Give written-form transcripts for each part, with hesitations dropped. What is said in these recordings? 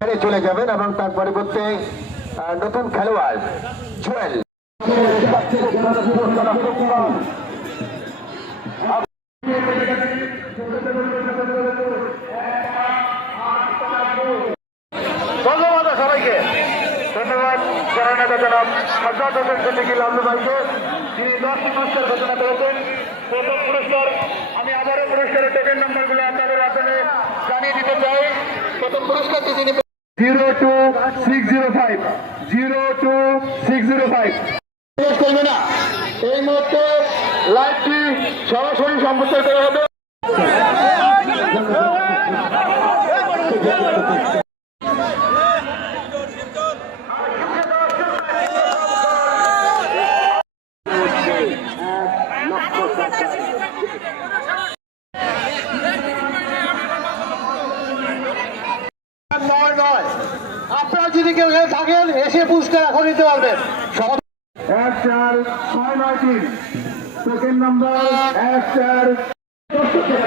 চলে যাবেন এবং তার পরিবর্তে নতুন খেলোয়াড় জুয়েল ধন্যবাদ সবাইকে। ধন্যবাদ জননেতা জনাব সাজ্জাদ হোসেন সিদ্দিকী লালু ভাইকে, যিনি 10টি পুরস্কার ঘোষণা করেছেন। প্রথম পুরস্কার, আমি আবারও পুরস্কারের টোকেন নম্বরগুলো আপনাদের মাধ্যমে জানিয়ে দিতে চাই। প্রথম পুরস্কারটি তিনি 02605 02605 করবে না। এই মুহূর্তে লাইভটি সরাসরি সম্প্রচার করা হবে। আপনারা যদি কেউ থাকেন এসে পুরস্কার এখন নিতে পারবেন। 1469 token number 14।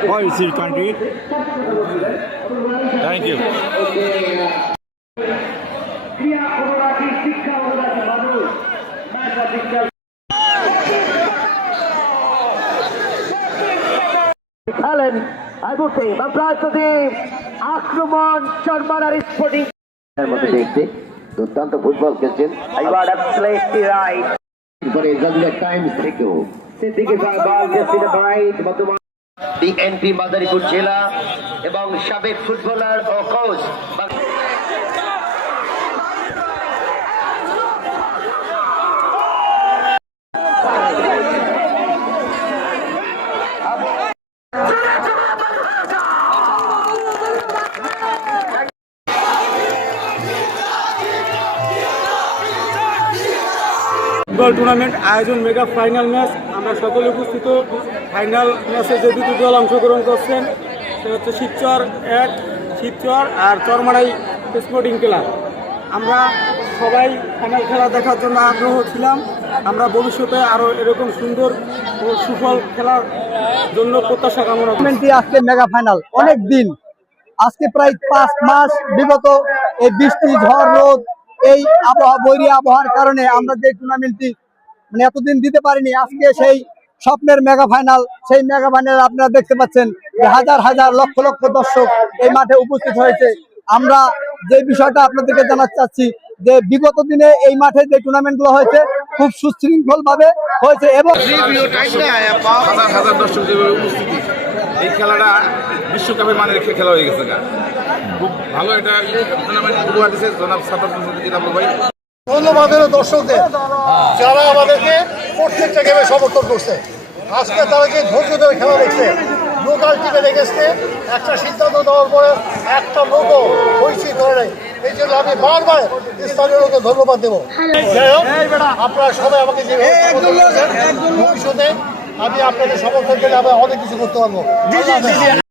What is your country? Thank you. Allen, I would say, আক্রমণ চরমানার স্পোর্টিং দেখতে দুর্দান্ত ফুটবল খেলছেন। বিএনপি মাদারীপুর জেলা এবং সাবেক ফুটবলার ও কোচ ফুটবল টুর্নামেন্ট আয়োজন মেগা ফাইনাল ম্যাচ। আমরা সকলে উপস্থিত। ফাইনাল ম্যাচে যে দুটি দল অংশগ্রহণ করছেন সেটা হচ্ছে শিবচর 1 শিবচর আর চরমাড়াই স্পোর্টিং ক্লাব। আমরা সবাই ফাইনাল খেলা দেখার জন্য আগ্রহ ছিলাম। আমরা ভবিষ্যতে আরও এরকম সুন্দর ও সুফল খেলার জন্য প্রত্যাশা কামনা করি। আজকে মেগা ফাইনাল অনেক দিন, আজকে প্রায় 5 মাস বিগত এই বৃষ্টি ঝড় রোদ এই আবহাওয়া বৈরী আবহাওয়ার কারণে আমরা যে টুর্নামেন্টটি মানে এতদিন দিতে পারিনি। আজকে সেই স্বপ্নের মেগা ফাইনাল, সেই মেগা ফাইনাল আপনারা দেখতে পাচ্ছেন যে হাজার হাজার লক্ষ লক্ষ দর্শক এই মাঠে উপস্থিত হয়েছে। আমরা যে বিষয়টা আপনাদেরকে জানাতে চাচ্ছি যে বিগত দিনে এই মাঠে যে টুর্নামেন্টগুলো হয়েছে খুব সুশৃঙ্খল ভাবে হয়েছে এবং হাজার হাজার দর্শক যেভাবে উপস্থিতি, এই খেলাটা বিশ্বকাপের মানের খেলা হয়ে গেছে। খুব ভালো এটা টুর্নামেন্ট উপহার দিয়েছে জনাব সাজ্জাদ হোসেন সিদ্দিকী লালু ভাই। ধন্যবাদ দর্শকদের যারা আমাদেরকে প্রত্যেকটা গেমে সমর্থন করছে। আজকে তাদেরকে ধৈর্য ধরে খেলা দেখছে, লোকাল টিমে রেখেছে। একটা সিদ্ধান্ত দেওয়ার পরে একটা লোকও পরিচিত করে নেই। এই জন্য আমি বারবার স্থানীয় লোককে ধন্যবাদ দেবো। যাই হোক, আপনারা সবাই আমাকে যে ভবিষ্যতে আমি আপনাদের সমর্থন করে আমরা অনেক কিছু করতে পারবো।